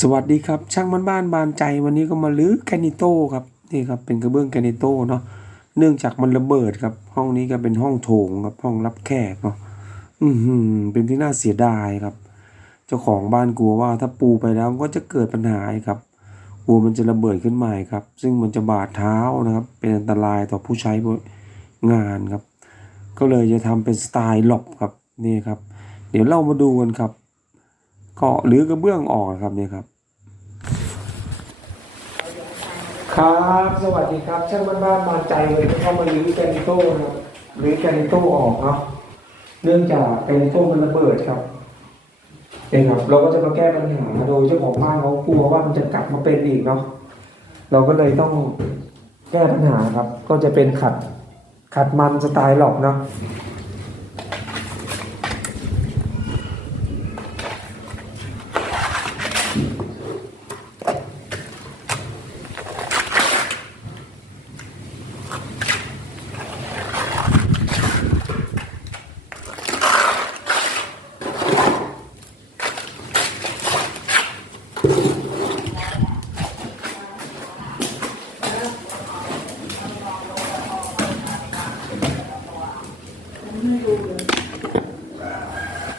สวัสดีครับ ช่างบ้านบ้านบานใจวันนี้ก็มาลื้อแกนิโต้ครับนี่ครับเป็นกระเบื้องแกนิโต้เนาะเนื่องจากมันระเบิดครับ ห้องนี้ก็เป็นห้องโถงครับห้องรับแขกเนาะอือหือเป็นที่น่าเสียดายครับ เจ้าของบ้านกลัวว่าถ้าปูไปแล้วก็จะเกิดปัญหาครับกลัวมันจะระเบิดขึ้นมาอีกครับ ซึ่งมันจะบาดเท้านะครับ เป็นอันตรายต่อผู้ใช้งานครับ ก็เลยจะทำเป็นสไตล์หลบครับนี่ครับ เดี๋ยวเรามาดูกันครับ ก็หรือกระเบื้องออกนะครับเนี่ยครับ ครับ สวัสดีครับ ช่างบ้านบ้านมาใจเลยเข้ามาลื้อแกนิโต้ครับลื้อแกนิโต้ออกเนาะเนื่องจากแกนิโต้มันระเบิดครับเองครับ เราก็จะมาแก้ปัญหาโดยเจ้าของบ้านเขากลัวว่ามันจะกลับมาเป็นอีกเนาะเราก็เลยต้องแก้ปัญหาครับ ก็จะเป็นขัดขัดมันสไตล์หลอกเนาะ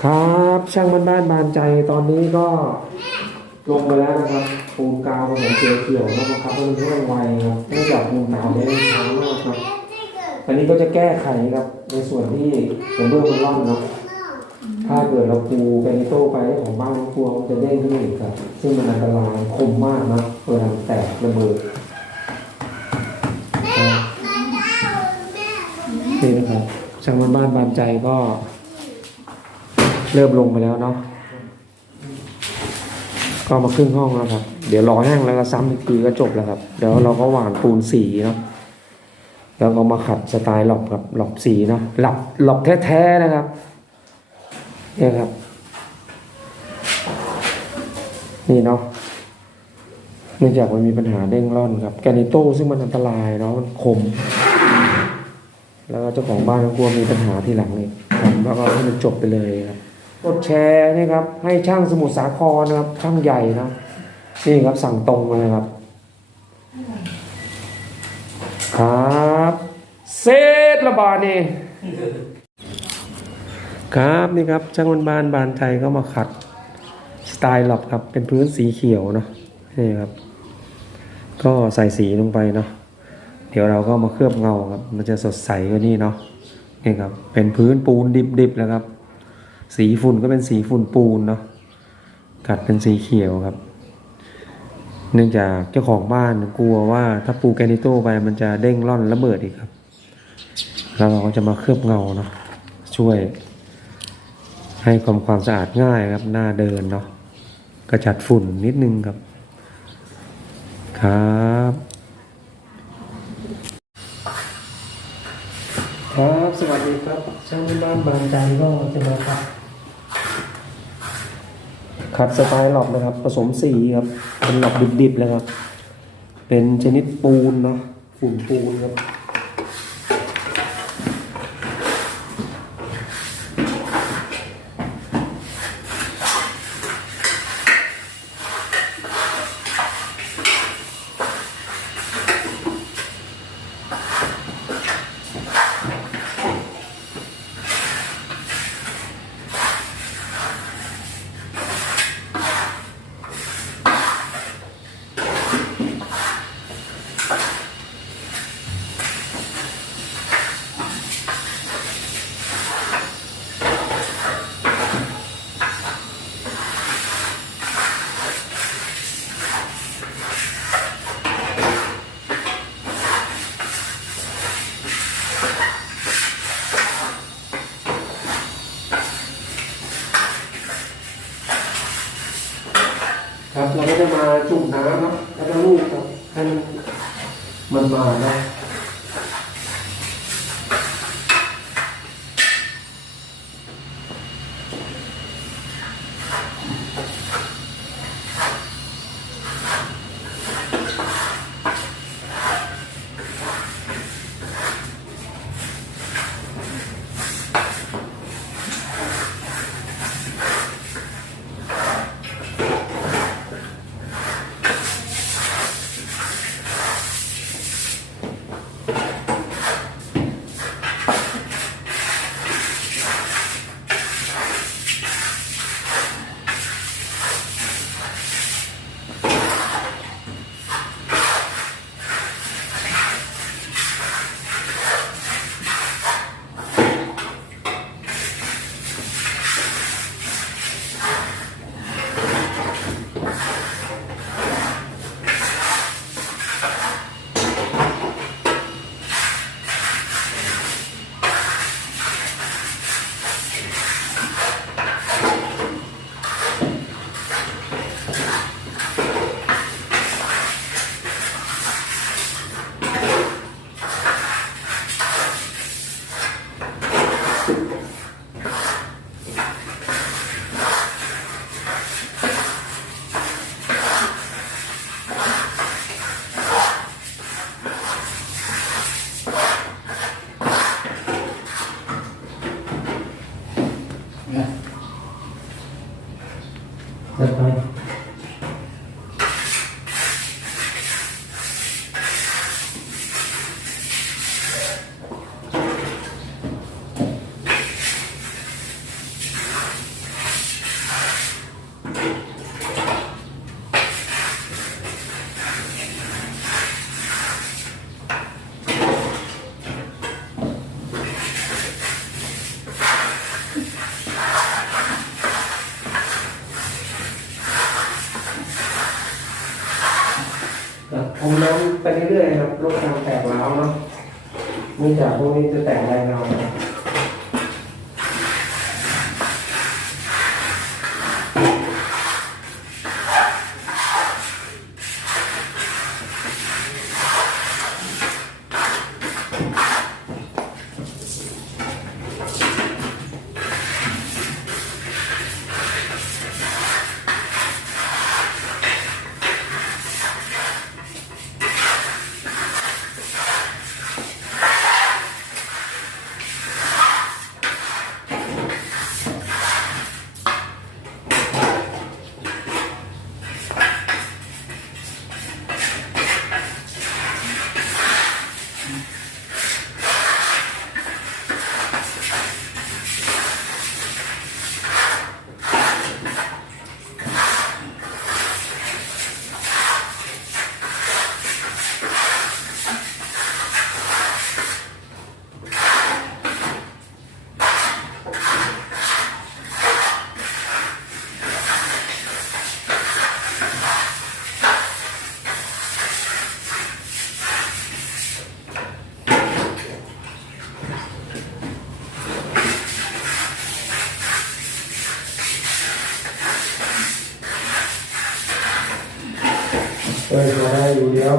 ครับช่างบ้านบ้านบานใจตอนนี้ก็ลงไปแล้วนะครับปูนกาวผสมเขียวเขียวๆนะครับเพราะมันแห้งไวครับเนื่องจากปูนกาวเนี่ยช้ามากครับอันนี้ก็จะแก้ไขครับในส่วนที่ผมเบื้องมันร่อนเนาะถ้าเกิดเราปูแกรนิโต้ไปของบ้านกลัวมันจะเด้งขึ้นอีกครับ ซึ่งมันอันตรายคมมากนะเวลามันแตกระเบิดครับนี่นะครับช่างบ้านบ้านบานใจก็ เริ่มลงไปแล้วเนาะก็มาครึ่งห้องแล้วครับ เดี๋ยวรอแห้งแล้วก็ซ้ำอีกทีก็จบแล้วครับ เดี๋ยวเราก็หวานปูนสีเนาะแล้วก็มาขัดสไตล์หลบครับหลบสีเนาะหลับหลบแท้ๆนะครับเนี่ยครับ นี่เนาะเนื่องจากมันมีปัญหาเด้งร่อนครับ แกนิโต้ซึ่งมันอันตรายเนาะมันคม แล้วก็เจ้าของบ้านก็กลัวมีปัญหาทีหลังนี่ทำแล้วก็ให้มันจบไปเลยครับ กดแชร์นี่ครับ ให้ช่างสมุทรสาครนะครับ ช่างใหญ่นะนี่ครับสั่งตรงมาเลยครับ ครับเซตระบาดนี่ครับนี่ครับช่างบ้านบานบานไทยก็มาขัดสไตล์หลบครับ เป็นพื้นสีเขียวเนาะนี่ครับ ก็ใส่สีลงไปเนาะเดี๋ยวเราก็มาเคลือบเงาครับ มันจะสดใสกว่านี้เนาะนี่ครับ เป็นพื้นปูนดิบๆแล้วครับ สีฝุ่นก็เป็นสีฝุ่นปูนเนาะกัดเป็นสีเขียวครับ เนื่องจากเจ้าของบ้านกลัวว่าถ้าปูแกนิโต้ไปมันจะเด้งร่อนระเบิดอีกครับ แล้วเราก็จะมาเคลือบเงาเนาะช่วย ให้ความความสะอาดง่ายครับหน้าเดินเนาะกระจัดฝุ่นนิดนึงครับ ครับครับ สวัสดีครับ ช่างบ้านบางใจก็จะมาครับ ขัดสไตล์หลอบนะครับ ผสมสีครับ เป็นหลอบดิบๆเลยครับ เป็นชนิดปูนเนาะฝุ่นปูนครับ เราก็ จุ่มน้ำครับแล้วก็ลูกครับให้มันมานะ ผมน้ำไปเรื่อยๆครับลดกางแตกร้าวเนาะเนื่องจากพวกนี้จะแตกแรงเรา เดียว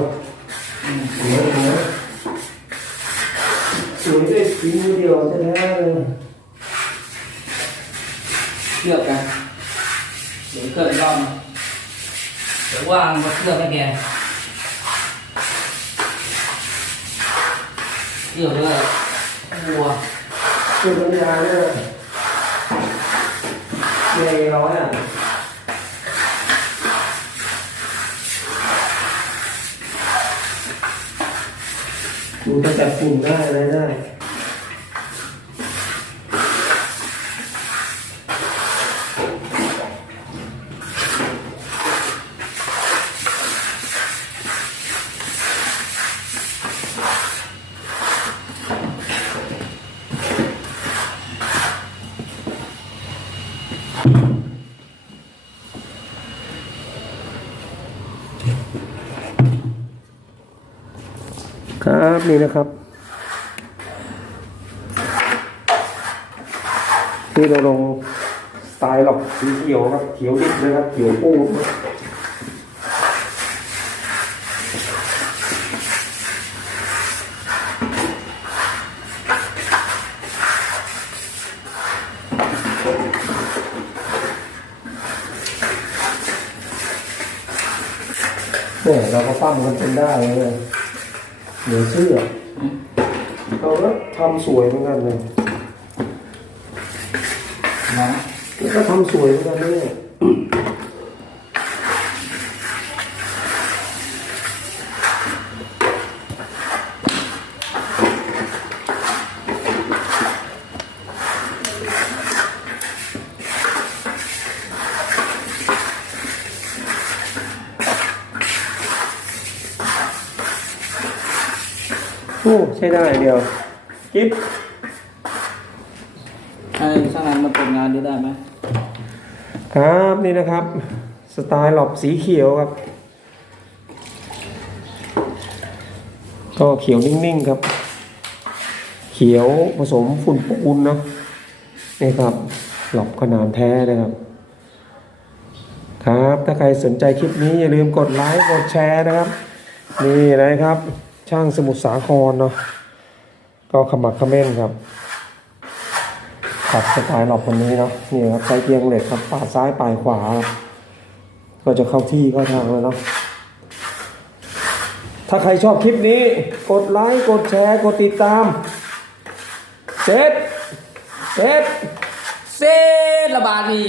สวยสวยสวยด้วยฝีมือเดียวแท้ๆเลยเคลือบกันเดี๋ยวเคลือบอีกรอบนึงเดี๋ยวว่างมาเคลือบให้แกเคลือบด้วยวัวคือปัญญาเนี่ยเยร้อยอะ ดูจะจับฝุ่นได้อะไรได้ ครับนี่นะครับที่เราลงสไตล์หลอกสีเขียวครับเขียวดิบนะครับเขียวปูเนี่ยเราก็ปั้มกันเป็นได้เลย เหลือเชื่อเราก็ทำสวยเหมือนกันเลยนะแล้วก็ทำสวยเหมือนกันนะเนี่ย อ้ใช้ได้เดียว กิ๊บให้ช่างนั้นมาตรวจงานดูได้ไหมครับนี่นะครับ สไตล์หลอบสีเขียวครับ ก็เขียวนิ่งๆครับ เขียวผสมฝุ่นปูนเนาะนี่ครับหลอบขนาดแท้นะครับ ครับถ้าใครสนใจคลิปนี้อย่าลืมกดไลค์กดแชร์นะครับ นี่นะครับ ช่างสมุทรสาครเนาะก็ขมักขม้นครับขับสไตล์หลอกคนนี้เนาะนี่ครับใช้เกียงเหล็กครับปาดซ้ายปลายขวา ก็จะเข้าที่เข้าทางเลยเนาะถ้าใครชอบคลิปนี้กดไลค์กดแชร์กดติดตามเซตเซตเซตระบาดนี่